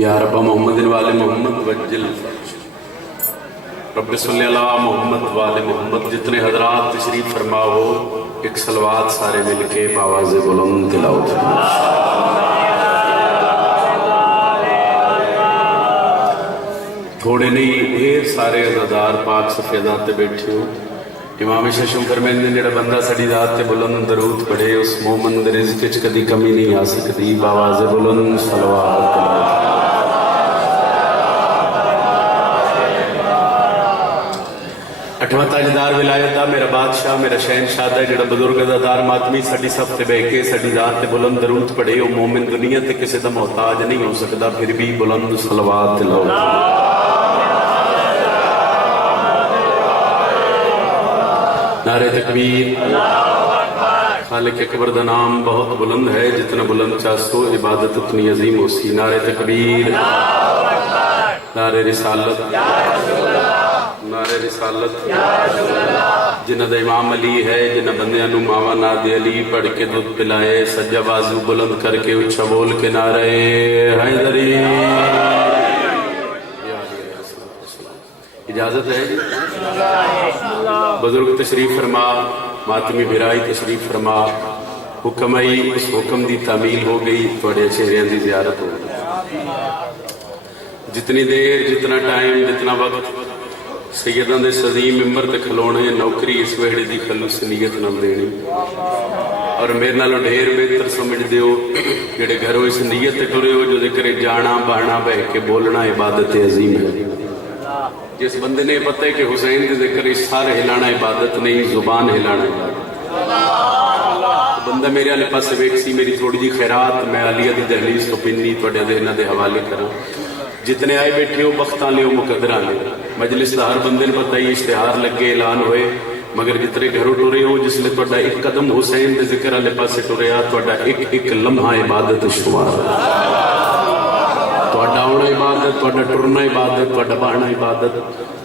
या रब्बा मोहम्मद वाले मोहम्मद वज्जिल रब्बि सल्लि अला मोहम्मद वाले मोहम्मद। जितने हजरात तशरीफ फरमा हो एक सलवात सारे मिलके बावाज़ बुलंद तिलावत। थोड़े नहीं ढेर सारे अज़ादार पाक सफ़े ज़ात ते बैठे हो। इमाम शशम फरमाते हैं जेड़ा बंदा साडी ज़ात ते बुलंद दरूद पढ़े उस मोमिन दे रिज़्क़ च कदी कमी नहीं आ सकती। बावाज़ बुलंद सलवात तिलावत। अठवां ताजदार विलायत दा मेरा बादशाह मेरा शहनशाह दा जेड़ा बुजुर्ग दा दार मातमी साडी सब ते बह के साडी ज़ात ते बुलंद दरूद पढ़े ओ मोमिन दुनिया ते किसी दा मोहताज नहीं हो सकता। फिर भी बुलंद सलवात तिलावत। नारे तकबीर। खालिक अकबर दा नाम बहुत बुलंद है, जितना बुलंद चास्तो इबादत उतनी अजीम होसी। नारे तकबीर। नारे रिसालत। नारे रिसालत। जिन्हां दा इमाम अली है, जिन्हां बंदियां नूं मावा ना दे अली पढ़ के दुध पिलाए, सज्जा बाजू बुलंद करके उच्चा बोल के नारे हैदरी। इजाजत है जी? बुजुर्ग तशरीफ फरमा, मातमी बिराई तशरीफ फरमा। हुक्म आई, उस हुक्म की तामील हो गई, थोड़े चेहरिया की जियारत हो गई। जितनी देर जितना टाइम जितना वक्त सैयदां दे सजीम मिंबर ते खलोने, नौकरी इस वेड़े की खलूस नीयत नाल देनी। और मेरे नालों ढेर बेहतर समझते हो जेड़े घरों इस नीयत ते टुरे हो जो करे जाना बहना बह के बोलना इबादत अजीम है। जिस बंदे ने पता है कि हुसैन के जिक्र सारे हिलाना इबादत नहीं, जुबान हिलाना इबादत। बंदा मेरे आले पासे वेख सी, मेरी थोड़ी जी खैरात मैं अलिया दी दहलीज तो पिन्नी थोड़े देना दे हवाले करा। जितने आए बैठे हो बख्तां ले मुकदरा ले। मजलिस का हर बंदे ने पता ही इश्तिहार लगे ऐलान होए, मगर जितने घरों टुरे हो जिसले तुहाडा एक कदम हुसैन के जिक्र आले पासे टुरिया, तुहाडा एक एक लम्हा इबादत शुमार। तुहाडा आउणा इबादत, तुहाडा टुरना इबादत, तुहाडा बहना इबादत,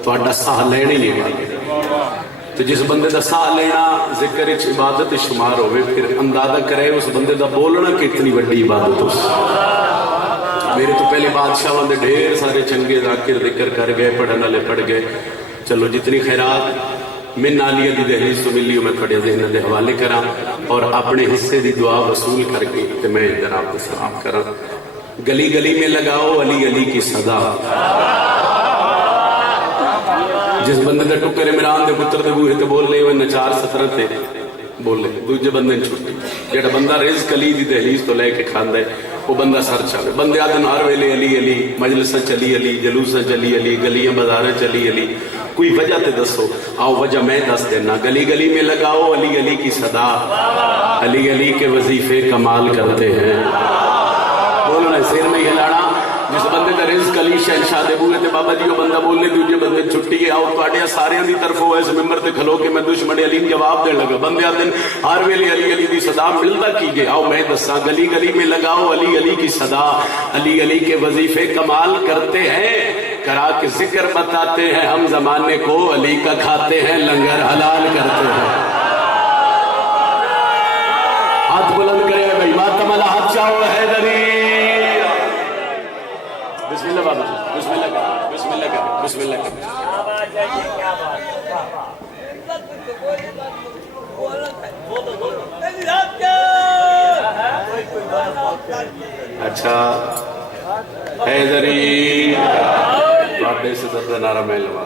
तुहाडा साह लेना ही इबादत। तो जिस बंदे का साह लेना जिक्र इबादत शुमार होवे, फिर अंदाजा करे उस बंदे का बोलना कितनी बड़ी इबादत हो। मेरे तो पहले बादशाह दे ढेर सारे चंगे जाकिर जिक्र कर गए, पढ़ने वाले पढ़ गए। चलो जितनी खैरात मैं नालिया की दहलीज तो मिली मैं थोड़े जहन के हवाले करा और अपने हिस्से की दुआ वसूल करके तो मैं इधर आपको सलाम करा। गली गली में लगाओ अली अली की सदा। जिस बंदे का टुकर इमरान के पुत्र के बूहे ते बोल रहे नचार सतरत ते बोले दूजे बंदे ने छुट्टी। जेड़ा बंदा रिज़्क़ अली दी दहलीज तो लैके खांदा है वो बंदा सर चले। बंदे आदन हर वेले अली अली, मजलिस चली अली, जलूस चली अली, गलियां बाजार चली अली। कोई वजह ते दसो, आओ वजह मैं दस देना। गली गली में लगाओ अली अली की सदा, अली अली के वजीफे कमाल करते हैं। बोलना सिर में हिलाना। जिस बंदे का रिज़्क़ अली शहनशाह दे बूहे ते बाबा जी वो बंदा बोलने दूजे बंदे छुट्टी है। आओ तुहाडे सारियां दी तरफों इस मिंबर ते खलो के मैं दुश्मन अली जवाब देने लगा। बंदे आदन हर वेले अली अली दी सदा मिलदा कीजिए। आओ मैं दसा गली गली में लगाओ अली अली की सदा, अली अली के वजीफे कमाल करते हैं। करा के जिक्र बताते हैं हम जमाने को, अली का खाते हैं लंगर हलाल करते हैं। हाथ बुलंद करे भाई, मातमला हाथ चाहो हैदरी। बिस्मिल्लाह बाबा जी, बिस्मिल्लाह कर, बिस्मिल्लाह कर, बिस्मिल्लाह कर। अच्छा हैदरी से दर्द नारा मैं लगा।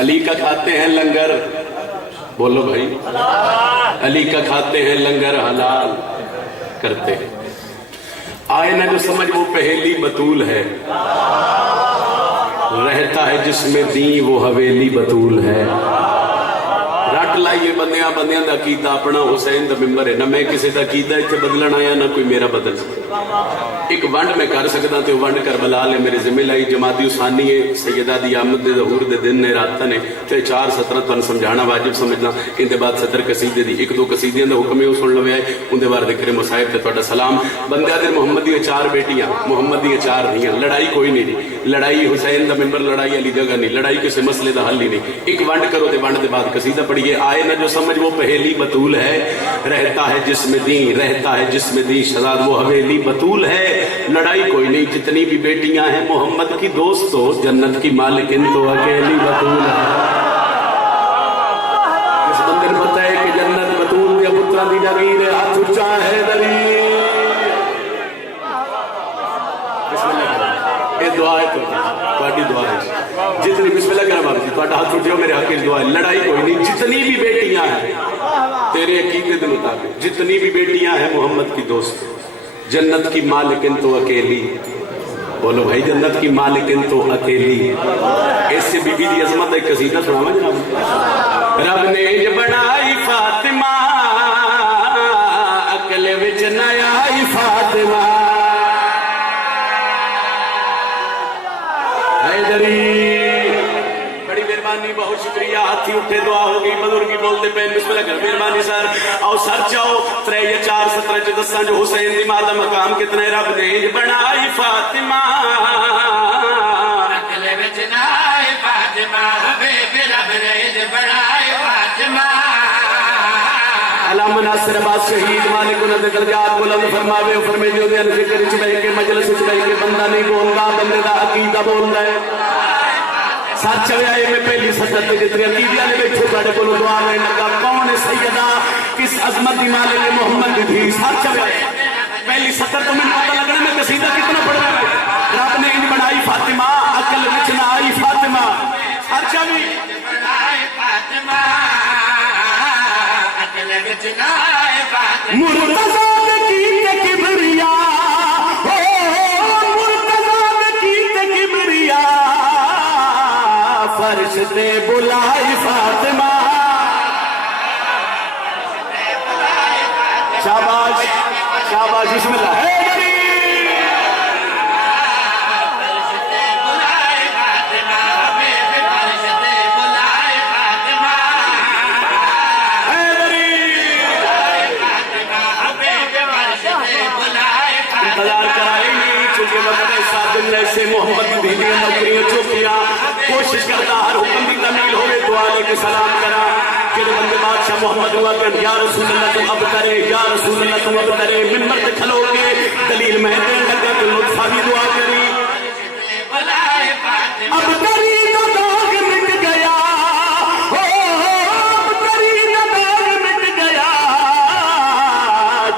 अली का खाते हैं लंगर, बोलो भाई, अली का खाते हैं लंगर हलाल करते हैं। आए ना जो समझ वो पहेली बतूल है, रहता है जिसमें दी वो हवेली बतूल है। रट लाइए बंदियां बंदियां दा कीता अपना हुसैन दा मिंबर है। ना मैं किसी दा कीता इत्थे बदलन आया, ना कोई मेरा बदल सकता। एक वंड मैं कर सकता तो वंड करबला ले मेरे जिम्मे लाई। जमाती उसानी है सैयदा दी आमद दे ज़हूर दे दिन ने रातां ने ते 4 सतरां तुहानूं समझाना वाजिब समझना। इनदे बाद सदर कसीदे दी 1-2 कसीदियां दा हुक्म है वो सुन लवे आए। उनदे बाद जिक्र मुसाहिब ते तुहाडा सलाम। बंदे दे मुहम्मद दी 4 बेटियां, मुहम्मद दी 4 धियां। लड़ाई कोई नहीं जी, लड़ाई हुसैन दा मिंबर, लड़ाई अली जगह नहीं, लड़ाई किसी मसले दा हल ही नहीं। एक वंड करो ते वंड दे बाद कसीदा पढ़िए। आए ना जो समझ वो पहेली बतूल है, रहता है जिसमें दी, रहता है जिसमें दी शहजाद वो हवेली बतूल है। लड़ाई कोई नहीं, जितनी भी बेटियां हैं मोहम्मद की दोस्तों, जन्नत की मालिकिन तो अकेली बतूल है। इस बंदे ने पता है कि जन्नत बतूल दिया पुत्रा दी जागीर है, हाथ उच्चा है दरी। ये दुआ है तुम्हारी दुआ है, जितनी बिस्मिल्लाह करा बाबू जी तुम्हारा हाथ उठो मेरे हक की दुआ है। लड़ाई कोई नहीं, जितनी भी बेटियां हैं तेरे अकीदे के मुताबिक, जितनी भी बेटियां हैं मोहम्मद की दोस्त, जन्नत की मालिकिन तो अकेली। बोलो भाई जन्नत की मालिकिन तो अकेली। ऐसे बीबी की अजमत एक कसीदा सुनावा जनाब। रब ने ये बनाई फातिमा, अकल विच न आई फातिमा। बड़ी मेहरबानी, बहुत शुक्रिया। हाथी उठे दुआ हो गई, बुजुर्ग बोलते पे बिस्मिल्लाह कर मेहरबानी सर। आओ सर चाओ 3 या 4 17 च दसा जो हुसैन दी मां दा मकाम कितना है। रब ने बनाई फातिमा, अकल विच ना आई फातिमा, बेबी रब ने बनाई फातिमा। अल्लाह नासिर अब्बास शहीद मालिक उन्हां दे दरजात बुलंद फरमावे। फरमाइंदे ओदे जिक्र विच बैठ के मजलिस विच बैठ के बंदा नहीं बोलदा, बंदे दा अकीदा बोलदा है। सच आए में पहली सदत जितने अकीदिया ने बैठे बड़े को दुआ लेने लगा, कौन है सैयदा, किस अजमत की मालिक ने मोहम्मद थी। सच आए पहली सदत तो मैंने पता लगना मैं कसीदा कितना पढ़ रहा है। रब ने इन बनाई फातिमा, अकल विच ना आई फातिमा। सच भी मुर्तज़ा ने कीते किबरिया, ओ मुर्तज़ा ने कीते किबरिया, फर्श ते बुलाई फातिमा। शाबाश शाबाश, बिस्मिल्लाह है से मोहम्मद की दीदियां नौकरियां चौकियां कोशिश करता हर हुक्म की तमील होवे दुआ लेके सलाम करा कि बंदे बादशाह मोहम्मद हुआ कि या रसूल अल्लाह तू अब करे, या रसूल अल्लाह तू अब करे। मिंबर पे खलो के दलील महते लगा कि लुत्फा भी दुआ करी। अब करी तो दाग मिट गया, हो अब करी तो दाग मिट गया,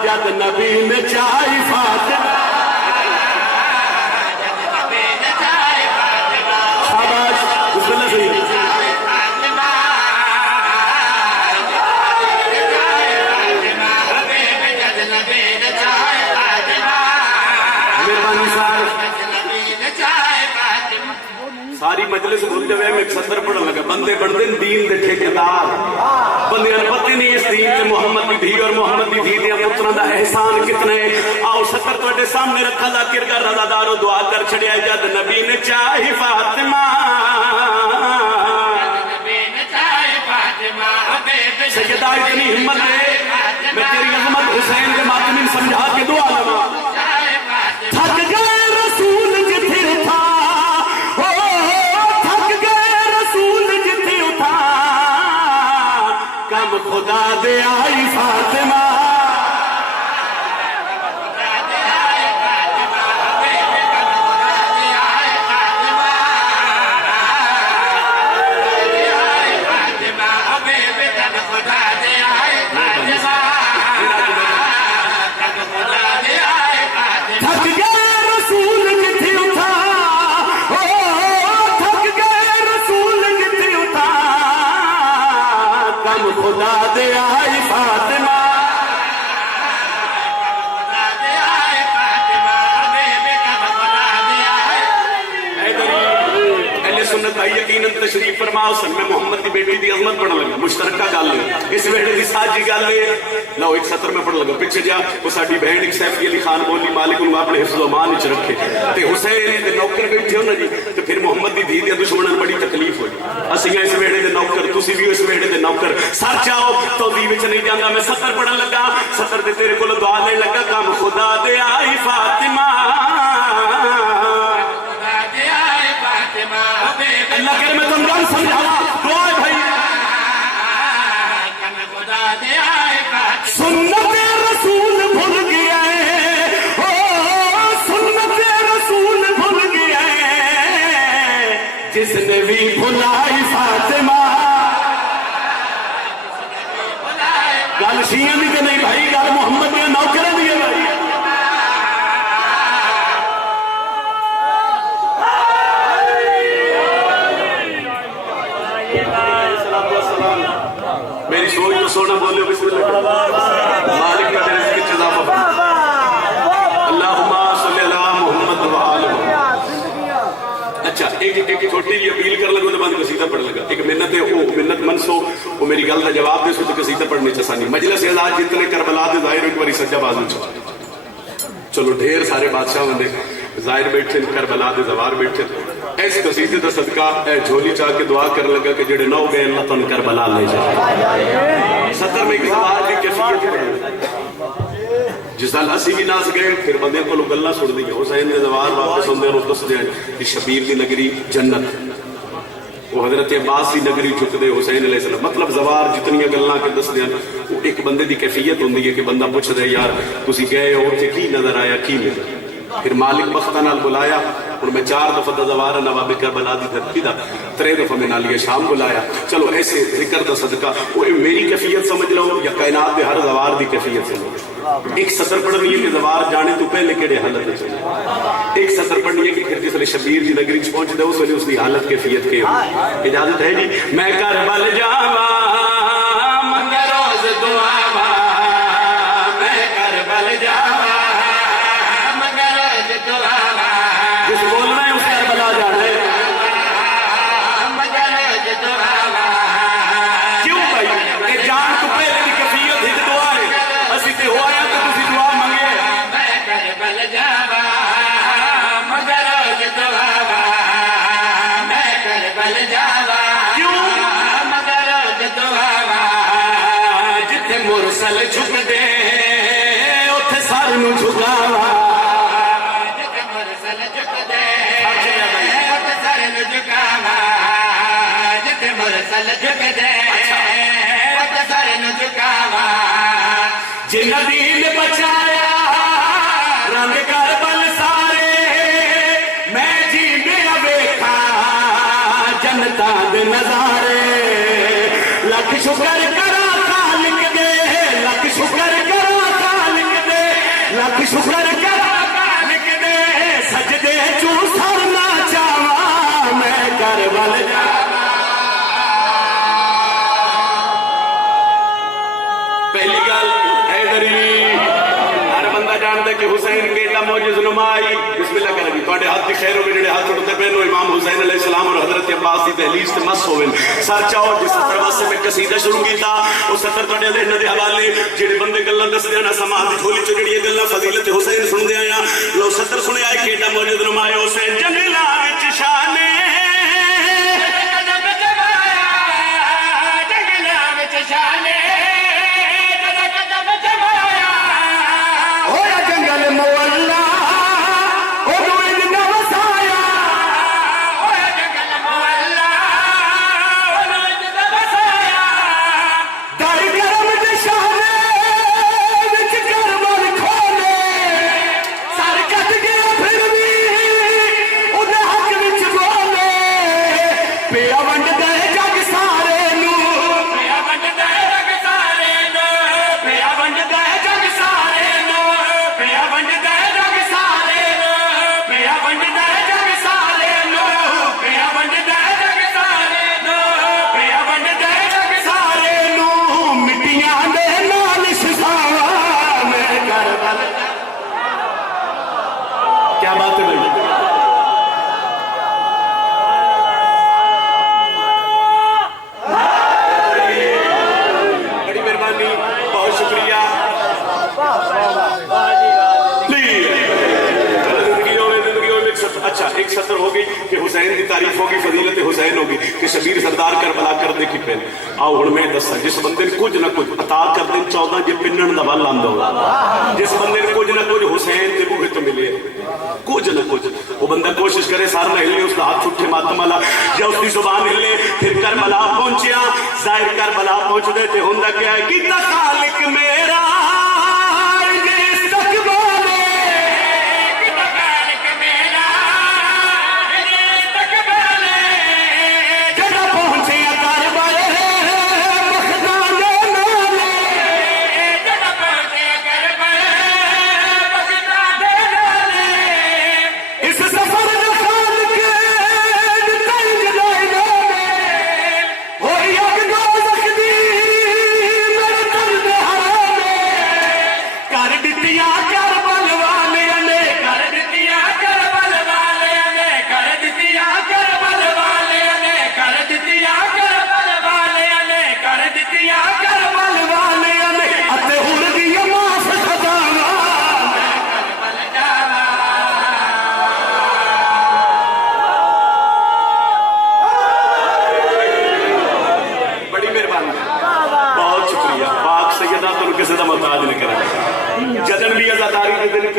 जब नबी ने चाही फातिमा। सारी मजलिस भूल जावे मैं सदर पढ़न लगा। बंदे बढ़ते दीन दे ठेकेदार, बंदे पता नहीं इस दीन से मोहम्मद की धी और मोहम्मद की धी दिया पुत्रों का एहसान कितने। आओ सदर तुहाडे सामने रखा जाकिर कर रज़ादारो दुआ कर छड़िया। जद नबी ने चाही फातिमा, सैयदा इतनी हिम्मत है मैं तेरी अजमत हुसैन के मातमी समझा के दुआ लगा। थक गए रसूल जिथे था, कम खुदा दे आई फातिमा। थक गए रसूल जिथे उठा, थक गए रसूल जिथे उठा, कम खुदा दे आई फातिमा। सुन्नत आई यकीनन तशरीफ फरमाओ। सन में मोहम्मद की बेटी की अजमत पढ़न लगा। मुश्तरका गल इस वेले की साझी गल है। लो एक सत्र में पढ़ लगा पिछे जा वो साडी बहन एक सैफी अली खान बोली मालिक उन्होंने अपने हिफ्ज़ व अमान च रखे ते हुसैन दे नौकर बैठे हो ना जी। तो फिर मोहम्मद की धी दे दुश्मन में बड़ी तकलीफ हुई। असीं इस वेले दे नौकर, तुसीं भी इस वेले दे नौकर। सर चाओ तो दी विच नहीं जांदा। मैं सत्र पढ़न लगा, सत्र ते तेरे कोल दुआ लेन लगा। कम खुदा दे आई फातिमा, अल्लाह करे मैं तुम गल समझावा। दुआ है भाई بھی بھلائی فاطمہ گل شیعہ دی تے نہیں بھائی گل محمد دے نوکراں دی ہے بھائی میری سوچ تو سونا بولے بسم اللہ مالک کا رزق کی اضافہ اللہم صلی اللہ محمد وآلہ اچھا ایک چھوٹی جی اپیل کر لگو تو بعد قصیدہ پڑھ لگا ایک منت ہے وہ منت منسو وہ میری گل کا جواب دے سو تو قصیدہ پڑھنے چسانی مجلس اعزاز جتنے کربلا دے ظاہر ایک باری سجا بازو چلو ڈھیر سارے بادشاہ بندے ظاہر بیٹھے کربلا دے زوار بیٹھے ایسے قصیدے دا صدقہ اے جھولی چاہ کے دعا کر لگا کہ جڑے نو گئے اللہ تن کربلا لے جائے 70 میں ایک زوار کی کیفیت پڑھے جس سال اسی بھی ناس گئے پھر بندے کو لوگ اللہ سڑ دی حسین دے زوار واپس ہوں دے اور دس دے کہ شبیر دی نگری جنت وہ حضرت عباس دی نگری جھک دے حسین علیہ السلام مطلب زوار جتنی گلاں کے دس دے وہ ایک بندے دی کیفیت ہوندی ہے کہ بندہ پوچھ دے یار تسی گئے ہو تے کی نظر آیا کی ملا پھر مالک بختہ نال بلایا اور میں 4 دفعہ دا زوار نواب کربلا دی دھرتی دا 3 دفعہ میں نالیہ شام بلایا چلو ایسے ذکر دا صدقہ وہ میری کیفیت سمجھ لو یا کائنات دے ہر زوار دی کیفیت سمجھ لو ایک سطر پڑھنی ہے کہ زوار جانے تو پہلے کیڑے حالت میں چلے ایک سطر پڑھنی ہے کہ پھر جس لئے شبیر جی نگری پہنچ دے اس لئے اس کی حالت کیفیت کے ہوئی اجازت ہے جی میں کربل جاواں مگر روز دعاواں میں کربل جاواں مگر روز دعاواں جس بولنا ہے اس کربلا جانا ہے مگر روز دعاواں کیوں بھائی کہ جان تو پہلے کی کیفیت ہی دعا ہے اسی تے ہوا ہے تو تسی دعا مانگے میں کربل جاواں مگر روز دعاواں میں کربل جاواں کیوں مگر روز دعاواں جتھے مرسل جھک دے اوتھے سر نو جھکاواں جتھے مرسل جھک دے اوتھے سر نو جھکاواں جتھے مرسل جھک دے اوتھے سر نو جھکاواں جن دین بچایا رنگ کربل سارے میں جی میرا ویکھا جنتاں دے نظارے لکھ شکر کرا خالق دے لکھ شکر کرا خالق دے لکھ شکر کرا خالق دے سجدے چوں سر نہ چاواں میں کربل جاواں پہلی گل ہر بندہ جانتا ہے کہ حسین کے ایڈا موجز نمائی بسم اللہ کریں تھوڑے ہاتھ کی خیر ہوگی جڑے ہاتھ اٹھتے پہنو امام حسین علیہ السلام اور حضرت عباس کی دہلیز سے مس ہوئے سر چاہو جس سطر واسطے میں قصیدہ شروع کیتا وہ سطر تھوڑے ذہن دے حوالے جڑے بندے گلاں دس دینا سماعت دی جھولی چ جڑی گلاں فضیلت حسین سن دے آیا لو سطر سنیا کہ ایڈا موجز نمائی حسین جنگلاں وچ شانے جنگلاں وچ شانے ایک سطر ہو گئی کہ حسین کی تعریف ہوگی فضیلت حسین ہوگی کہ شبیر سردار کربلا کر دے کی پہن آؤ ہن میں دسا جس بندے کچھ نہ کچھ عطا کر دیں 14 جے پنن دا ول آندا ہو جس بندے کچھ نہ کچھ حسین دے بوہے تے ملے کچھ نہ کچھ وہ بندہ کوشش کرے سارا نہ ہلے اس کا ہاتھ اٹھے ماتم والا یا اس کی زبان ہلے پھر کربلا پہنچیا ظاہر کربلا پہنچ دے تے ہوندا کیا ہے کہ خالق میرا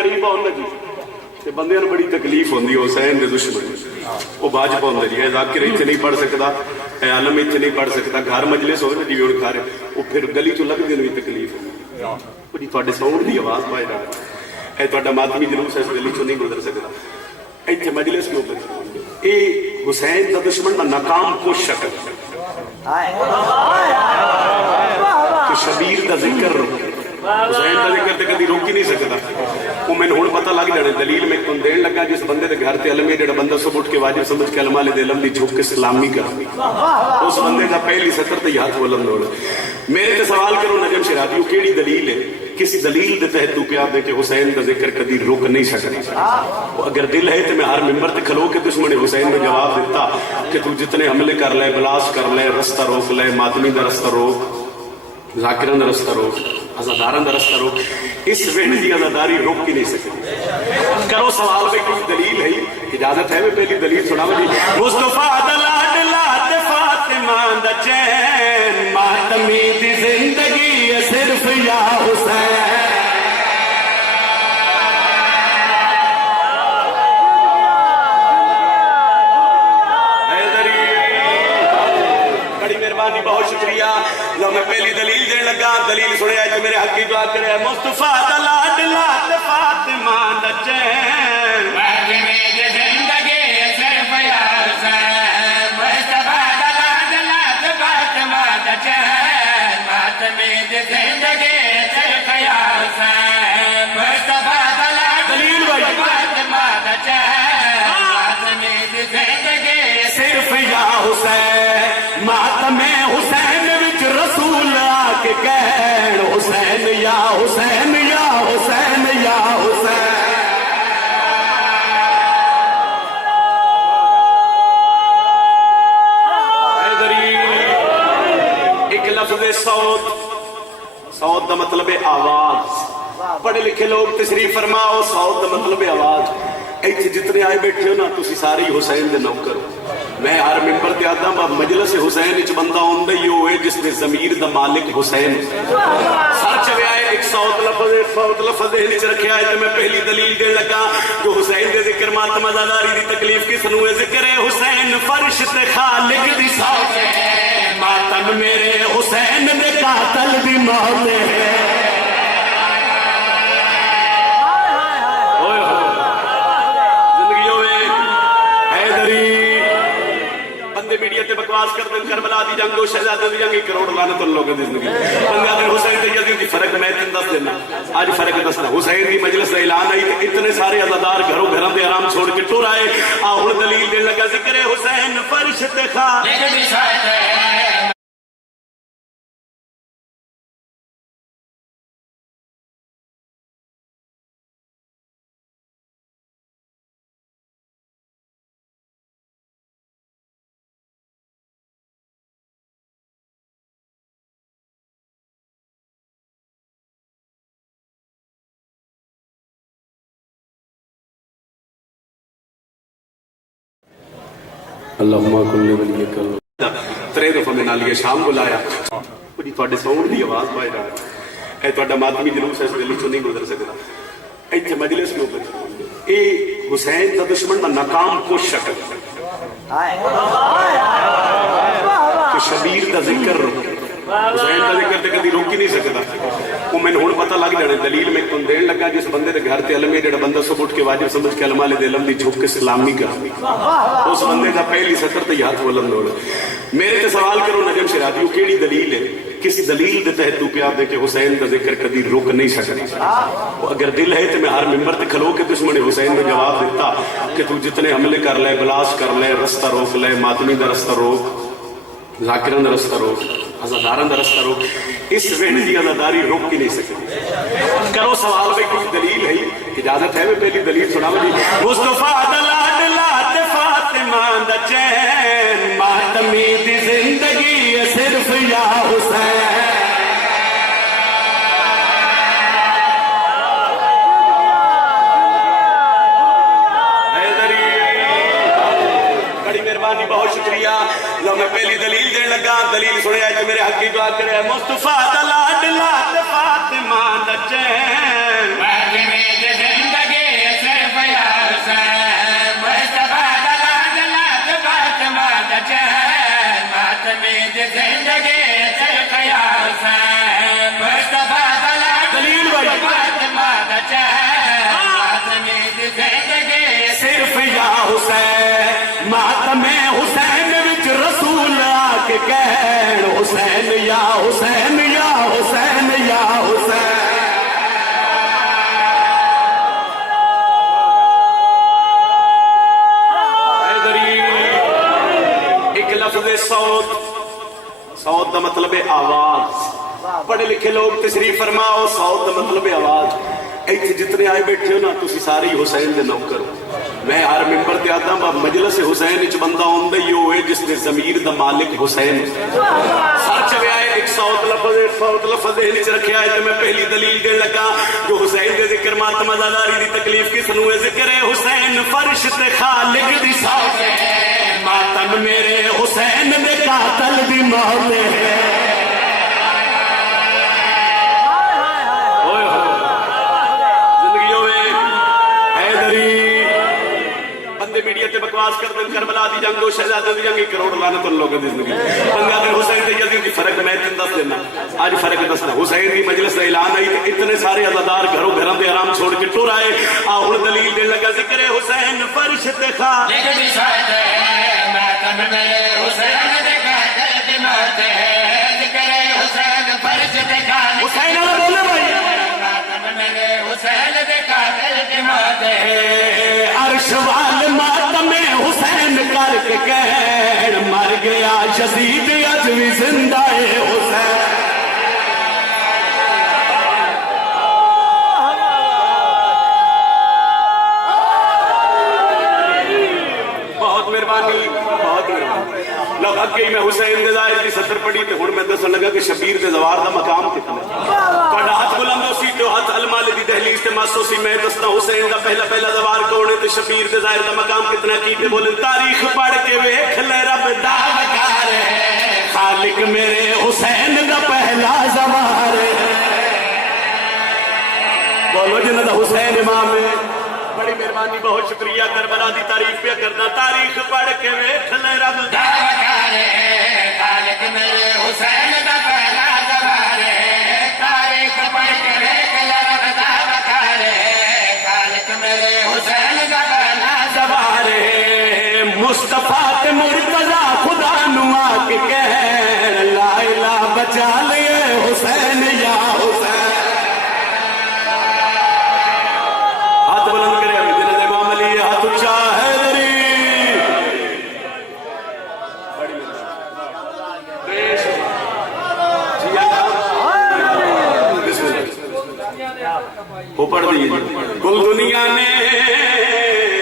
करीब आउन जी ते बंदे नूं बड़ी तकलीफ होंदी हुसैन दे दुश्मन वो बाज पाउंदे जी जाकिर इत्थे नहीं पढ़ सकता आलम इत्थे नहीं पढ़ सकता घर मजलिस होवे ना जी हुण घर वो फिर गली चों लंघदे भी तकलीफ होंदी जी तुहाडे साउंड दी आवाज़ पाए जा है तुहाडा मातमी जलूस इस गली चों नहीं गुजर सकता इत्थे मजलिस क्यों बंद ये हुसैन दा दुश्मन दा नाकाम कोशिश शक्ल कि शबीर दा जिक्र हुसैन का जिक्र तो कभी रोक ही नहीं सकता वो मैंने हुण पता लग जाने दलील में तुम देन लगा जिस बंदे के घर से अलम है जो बंदा सुबह उठ के वाजिब समझ के अलमा ले अलम की झुक के सलामी कर उस बंदे का पहली सतर तो हाथ बुलंद होना मेरे तो सवाल करो नजम शराबी केड़ी दलील है किसी दलील के तहत तू क्या दे के हुसैन का जिक्र कभी रोक नहीं सकता अगर दिल है तो मैं हर मेंबर से खलो के दुश्मन हुसैन ने जवाब दिता कि तू जितने हमले कर ले बलास कर ले रस्ता रोक ले मातमी का रस्ता रोक जाकिरन का रस्ता रोक अजादारन का रस्ता रोक इस वेड़ की अजादारी रोक ही नहीं सकती करो सवाल में कुछ दलील है इजाजत है मैं पहली दलील सुना जी मुस्तफा दा लाडला ते फातिमा दा चैन मातमी दी जिंदगी है सिर्फ या हुसैन बहुत शुक्रिया लो मैं पहली दलील देने लगा दलील सुने तो मेरे हक की दुआ करे मुस्तफा दा लाडला ते फातिमा दा चैन मातमी दी जिंदगी सिर्फ या हुसैन मुस्तफा दा लाडला ते फातिमा दा चैन मातमी दी जिंदगी सिर्फ या हुसैन मुस्तफा दा लाडला ते फातिमा दा चैन मातमी दी जिंदगी सिर्फ या हुसैन मातमे हुसैन विच रसूल आके कहन हुसैन या हुसैन या हुसैन या हुसैन एक लफ्ज़ सौत सौत का मतलब है आवाज पढ़े लिखे लोग तशरीफ फरमाओ सौत का मतलब है आवाज इतने जितने आए बैठे हो ना तुसी सारे हुसैन दे नौकर हो मैं हर मेंबर ते आदा मजलिस हुसैन विच बंदा आउंदा ही होए जिसने ज़मीर दा मालिक हुसैन सच वे आए एक सौत लफ्ज़ नीच रखा है तो मैं पहली दलील देने लगा कि हुसैन दे जिक्र मातम अज़ादारी दी तकलीफ किस नूं है जिक्र है हुसैन फर्श ते खालिक दी सौत मातम मेरे हुसैन दे कातल दी मौत है मीडिया ते बकवास कर देन करबला दी जंग और शहजादे दी जंग करोड़ लानत उन लोगों दी जिंदगी बंदा दिन हुसैन ते यजीद दी फर्क मैं तन दस देना आज फर्क दसना हुसैन दी मजलिस का ऐलान आई ते इतने सारे अज़ादार घरों घरों दे आराम छोड़ के टुर आए आ हुन दलील देन लगा जिक्र है हुसैन फर्श ते खालिक दी सौत अल्लाहुम्मा कुल्ली वलियकल त्रे दफा मैं नालिया शाम बुलाया जी तुहाडे साउंड दी आवाज़ पाए जा है तुहाडा मातमी जलूस इस गली चों नहीं गुजर सकता इत्थे मजलिस क्यों बंद ये हुसैन दा दुश्मन दा नाकाम कोशिश शक्ल कि शबीर दा जिक्र हुसैन का जिक्र तो कभी रोक ही नहीं सकता वो मैंने हुण पता लग जाने दलील में तुम देन लगा जिस बंदे के घर से अलम है जो बंदा सुबह उठ के वाजिब समझ के अलमा ले अलम की झुक के सलामी कर उस बंदे का पहली सतर तो हाथ बुलंद होना मेरे तो सवाल करो नजम शराबी केड़ी दलील है किसी दलील के तहत तू क्या दे के हुसैन का जिक्र कभी रोक नहीं सकता अगर दिल है तो मैं हर मेंबर से खलो के दुश्मन हुसैन ने जवाब दिता कि तू जितने हमले कर ले बलास कर ले रस्ता रोक ले मातमी का रस्ता रोक जाकिरन का रस्ता रोक अज़ादारन का रस्ता रोक इस वेड़ की अजादारी रोक ही नहीं सकती करो सवाल में कुछ दलील है इजाजत है मैं पहली दलील सुना जी मुस्तफा दा लाडला ते फातिमा दा चैन मातमी दी जिंदगी है सिर्फ या हुसैन बड़ी मेहरबानी बहुत شکریہ. لو میں پہلی دلیل دین لگا. دلیل سنیا کہ میرے حق کی دعا کرے مصطفیٰ دا لاڈلا تے فاطمہ دا چین فاطمے دی زندگی صرف یا حسین مصطفیٰ دا لاڈلا تے فاطمہ دا چین فاطمے دی زندگی صرف یا حسین مصطفیٰ دا لاڈلا فاطمہ دا چین فاطمے دی زندگی صرف یا حسین ماتم حسین وچ رسول آ کے کہن حسین یا حسین یا حسین یا حسین. ایک لفظ صوت. صوت دا مطلب ہے آواز. پڑھے لکھے لوگ تشریف فرماؤ. صوت دا مطلب ہے آواز. ایتھے جتنے آئے بیٹھے ہو نا تسی سارے حسین دے نوکر ہو. میں ہر ممبر تے آتا ہوں مجلس حسین وچ بندہ ہوندا ہی ہوئے جس نے ضمیر دا مالک حسین سر چوے آئے. ایک صوت لفظ ذہن وچ رکھیا ہے. میں پہلی دلیل دین لگا جو حسین دے ذکر ماتم آزاداری دی تکلیف کس نو ہے. ذکر حسین فرش تے خالق دی صوت ہے ماتم میرے حسین دے قاتل دی موت ہے. میڈیا تے بکواس کرتے ہیں کربلا دی جنگ و شہزادہ دی جنگ کروڑ لعنت ان لوگوں دی زندگی. بنگا دے حسین تے یزید دی فرق میں تین دس دینا. آج فرق دسنا. حسین دی مجلس دا اعلان آئی تے اتنے سارے عزادار گھروں گھراں دے آرام چھوڑ کے ٹر آئے. ہن دلیل دین لگا ذکر حسین فرش تے خالق دی صوت ہے ماتم میرے حسین دے قاتل دی موت ہے. ذکر حسین فرش تے خالق حسین والا بولے بھائی ماتم میرے حسین دے قاتل دی موت ہے. عرش وال ماتم حسین کر کے کہن مر گیا یزید اج بھی زندہ ہے حسین. بہت مہربانی بہت مہربانی. لوگ اگے میں حسین دے ظاہر کی سطر پڑھی تے ہن میں دسن لگا کہ شبیر دے زوار دا مقام کتنا. کڈا ہاتھ بلندو سی تو ہاتھ المال دی دہلیز تے ماسو سی. میں دستا حسین دا پہلا زوار کون ہے تے شبیر دے ظاہر دا مقام کتنا کی. تے بولے تاریخ پڑھ کے ویکھ لے رب دا وقار ہے خالق میرے حسین دا پہلا زوار ہے. بولو جنہ دا حسین امام ہے. بڑی مہربانی بہت شکریہ. کربلا دی تعریف پہ کرنا. تاریخ پڑھ کے ویکھ لے رب دا وقار ہے خالق میرے حسین دا پہلا زوار ہے. تاریخ پڑھ کے ویکھ لے رب دا وقار ہے خالق میرے حسین دا پہلا زوار ہے. مصطفیٰ تے مرتضیٰ خدا نو آ کے کہن لا الہ بچا لیے حسین یا حسین. ہاتھ بلند کرے جنہاں دے امام علی ہاتھ اونچا ہے دری. وہ پڑھ دیجیے. کل دنیا نے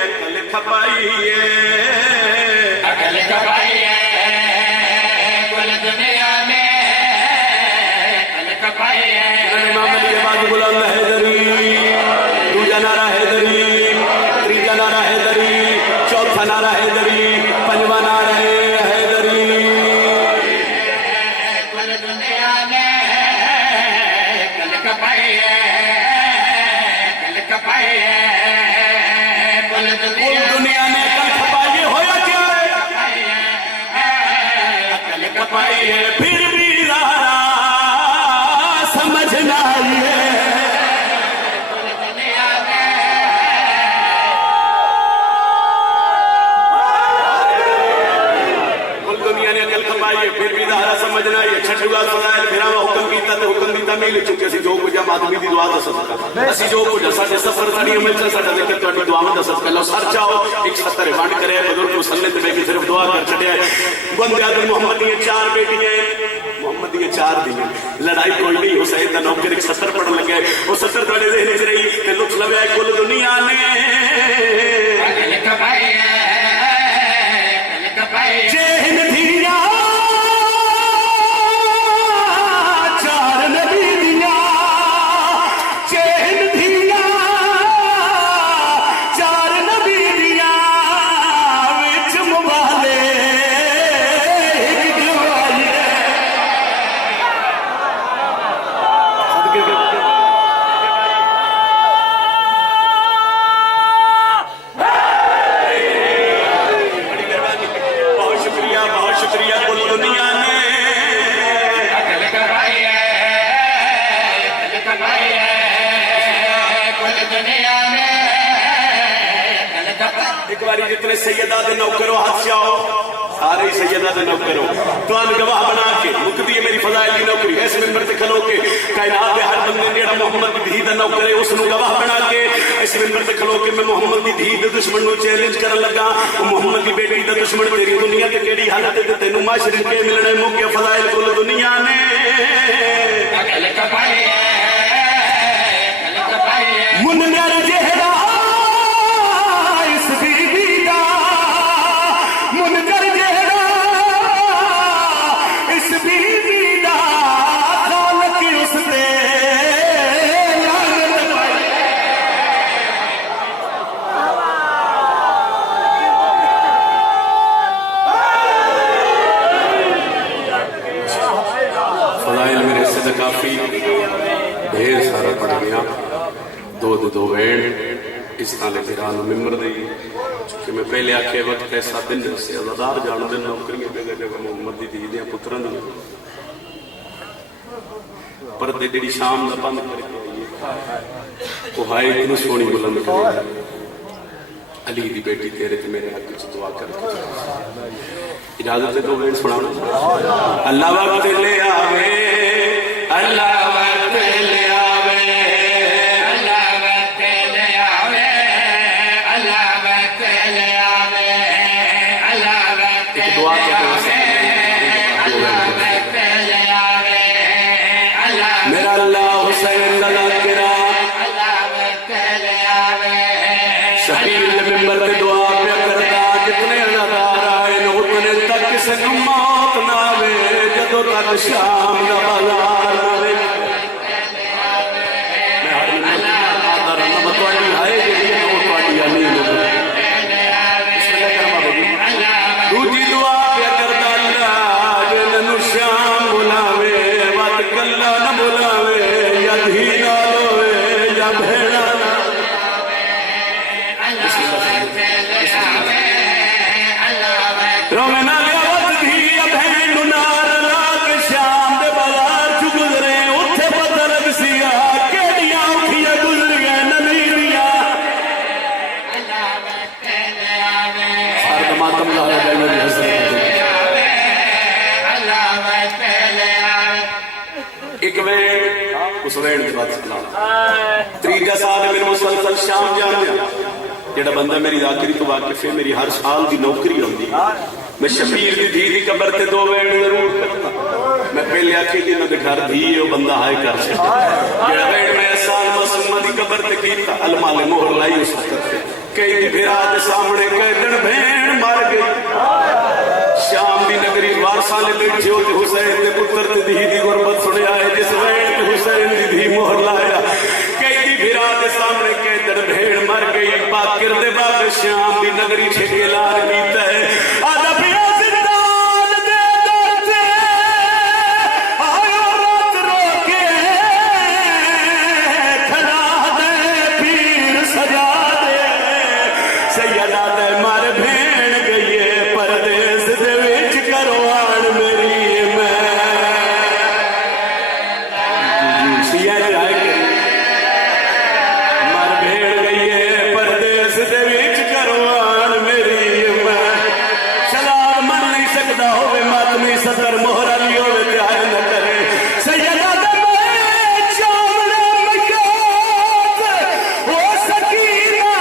عقل کھپائی ہے عقل کھپائی ہے. کل دنیا نے عقل کھپائی ہے. امام علی آواز بلند ہے دری. دوجا نعرہ ہے دری. تیجا نعرہ ہے دری. چوتھا نعرہ ہے دری. پنجواں نعرہ ہے دری. کل دنیا نے عقل کھپائی ہے دنیا نے عقل کھپائی ہویا کیا عقل کھپائی ہے. پھر بھی ذرا سمجھنا ہے پھر بھی دہرا سمجھنا ہے. چھٹوا فضائل پھر حکم کیتا تے حکم دی تعمیل چکے سی. جو کچھ آدمی دی دعا دا صدقہ اسی جو کچھ ساڈے سفر ساڈی عمل چ ساڈا ذکر تہاڈی دعاواں دا صدقہ. لو سر چاہو ایک سطر ونڈ کرے بزرگ مسلے تے بیٹھ کے صرف دعا کر چھڈیا. بندے آدم محمد دی 4 بیٹیاں محمد دی 4 دی لڑائی کوئی نہیں. حسین دا نوکر ایک سطر پڑھن لگا. وہ سطر تہاڈے ذہن وچ رہی تے لطف لگا. کل دنیا نے جہن دھیاں چار نبی دیاں جہن دھیاں چار نبی دیاں وچ مبالے باری جتنے سیدہ دے نوکر ہو ہاتھ جاؤ سارے سیدہ دے نوکر ہو تو ان گواہ بنا کے مکدی ہے میری فضائل کی نوکری اس ممبر تے کھلو کے کائنات دے ہر بندے جڑا محمد دی دھی دا نوکر ہے اس نو گواہ بنا کے اس ممبر تے کھلو کے میں محمد دی دھی دے دشمن نو چیلنج کرن لگا او محمد دی بیٹی دا دشمن تیری دنیا تے کیڑی حالت تے تینو معاشرے کے ملنے موقع فضائل کل دنیا نے منگر جہرا اس be be the Munger جہرا us be be the خالق اس تے لعنت پائی فضائل میرے سے کافی ڈھیر سارا پڑ گیا دو وین اس طرح پیران ممبر دی چونکہ میں پہلے آکھے وقت ایسا دن سے عزادار جان دن نوکریاں جگہ جگہ محمد دی دیدیاں پتران دی پردے جڑی شام دا بند کر کے آئیے وہ ہائے اتنی سونی بلند کر علی دی بیٹی تیرے تے میرے حق سے دعا کر کے اجازت دو وین سنانا اللہ وقت لے آوے اللہ وقت لے آوے میرا اللہ حسین ذاکرہ شفیع ممبر پہ دعا پہ کرتا جتنے نظار آئے اتنے تک کسی کو موت نہ آوے جدو تک شام نہ بازار نہ آوے میں ہر نمبر متواڈی ہائے جی متواڈی علی اس میں کرما بگی دوجی دعا پہ کرتا اللہ جنن شام بلاوے وقت کلا نہ بلاوے یا دھی نہ لوے یا بھیڑا رونا لیا وقت دھی یا بھیڑ نار لاک شام دے بازار چو گزرے اتھے پتہ لگ سیا کیڑیاں اٹھیا گزریاں نمیریاں سارے ماتم لایا جائے میری حضرت ایک وین اس وین کے بعد سلام تریجا سال میرے مسلسل شام جانا جڑا بندہ میری ذاکری تو واقف ہے میری ہر سال دی نوکری ہوندی میں شفیع دی دھی دی قبر تے دو وین ضرور کرتا میں پہلے آکھی دی میں گھر دھی ہے وہ بندہ ہائے کر سکتا جڑا وین میں سال معصومہ دی قبر تے کیتا المال مہر لائی اس وقت تے کئی دی بھیرا دے سامنے کئی دن بھین مار گئی شام دی نگری وارساں لے بیٹھے ہوتے حسین دے پتر تے دھی دی غربت سنے آئے جس وین تے حسین دی دھی مہر لایا کئی دی بھیرا دے سامنے کئی دن بھین مر گئی باکر دے باب شام دی نگری چھکے لار نیتا ہے آدھا پیا زندان دے در تے آیا رات رو کے کھڑا دے پیر سجا دے سیدہ دے مار بھین گئیے پردیس دے وچ کروان میری میں سیاہ جائے گئے مار بھین گئیے پردیس دے وچ کروان میری میں شلال من نہیں سکتا ہوئے ماتمی صدر مہر علی ہوئے تیار نہ کرے سیدہ دے میں چامڑے میات وہ سکینہ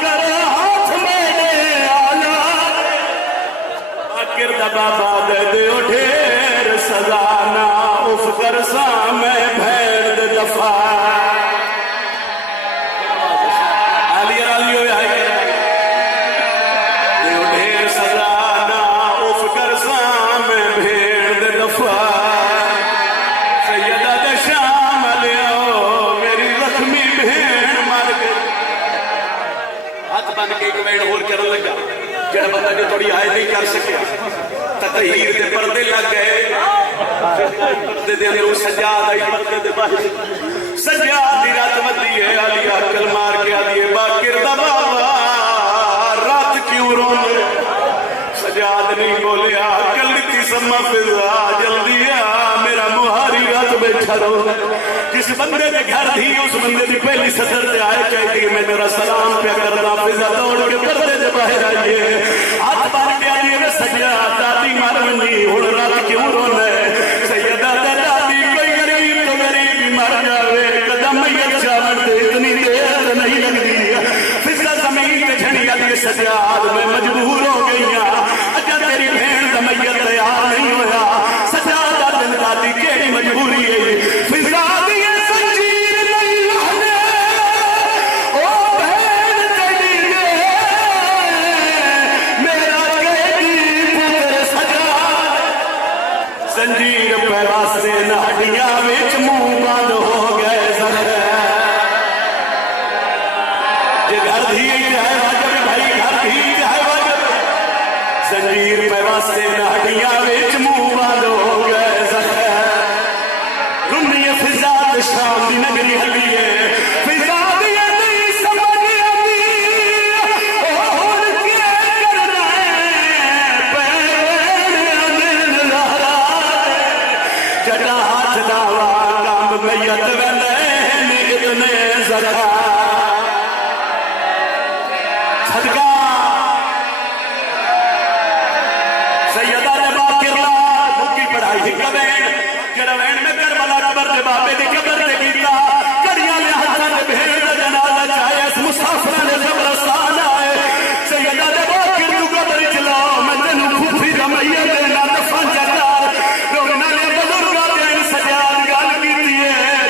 کر ہاتھ میں آلا آکر دا بابا دے دیو ڈھیر سزانا اف کر سامے بھیر دے دفاع علی علی ہوئے آئے دیو ڈھیر سزانا اف کر سامے بھیر دے دفاع سیدہ دے شام لیو میری زخمی بھین مار گئی ہاتھ بن کے ایک ویڑ ہور کرن لگا جڑا بندہ جو تھوڑی آئے نہیں کر سکیا تطہیر دے پردے لگ گئے پردے دے اندر سجاد آئی پردے دے باہر سجاد دی رات مدی ہے علی عقل مار کے آدھی باکر دا بابا رات کیوں رونے سجاد نہیں بولیا عقل دیتی سما فضا جلدی آ میرا مہاری رات بیٹھا رو جس بندے دے گھر تھی اس بندے دی پہلی دی صدر تے آئے چاہیے میں تیرا سلام پہ کردا فضا دوڑ کے پردے دے باہر آئیے ہاتھ بار کے آئیے میں سجا دادی مرنی ہن رات کیوں رونا ہے سیدہ دادی کوئی غریب تو غریب ہی مر جاوے قدم میت جاون تے اتنی دیر نہیں لگدی فضا زمین تے جھنی علی سجاد میں مجبور ہو گئی اجا تیری بہن دا میت تیار نہیں ہویا سجاد دا دل دادی کیڑی مجبوری ہے فضا دی زنجیر پہ واسطے ناڑیاں وچ منہ بند ہو گئے یہ گھر بھی ہے واجب بھائی گھر بھی ہے واجب زنجیر پہ واسطے ناڑیاں وچ منہ بند ہو گئے رمی فضا شام دی نگری ہلی ہے فضا دی نہیں سمجھ میت ویلے اتنے ذرا صدقہ سیدہ نے باقر لال بھکی پڑھائی تھی کبین میں کربلا قبر دے بابے دی قبر دے گیتا کڑیاں لے ہاتھاں دے بھیڑ دا جنازہ چاہے اس مسافر نے قبرستان آئے سیدہ نے باقر تو قبر چلاؤ میں تینوں پھوپھی دا میت دے نا دفن چکار رونا لے بزرگا دین سجاد گل کیتی ہے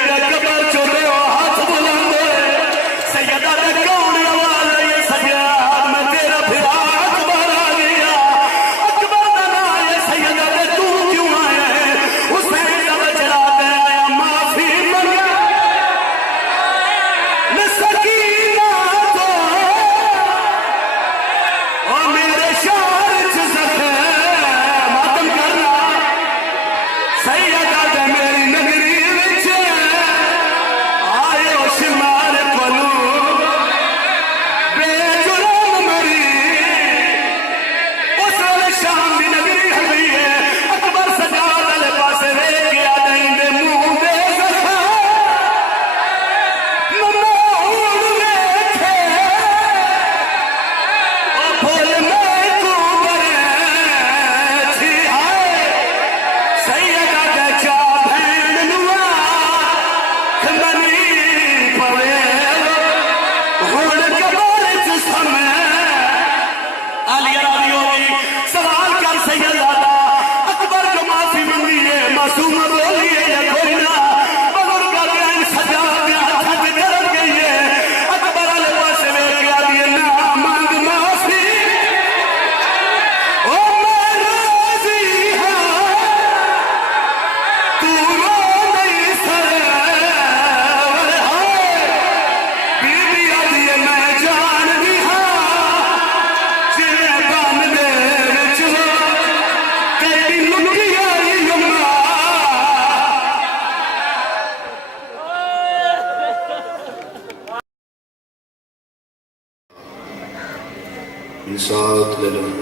ساتھ لے لو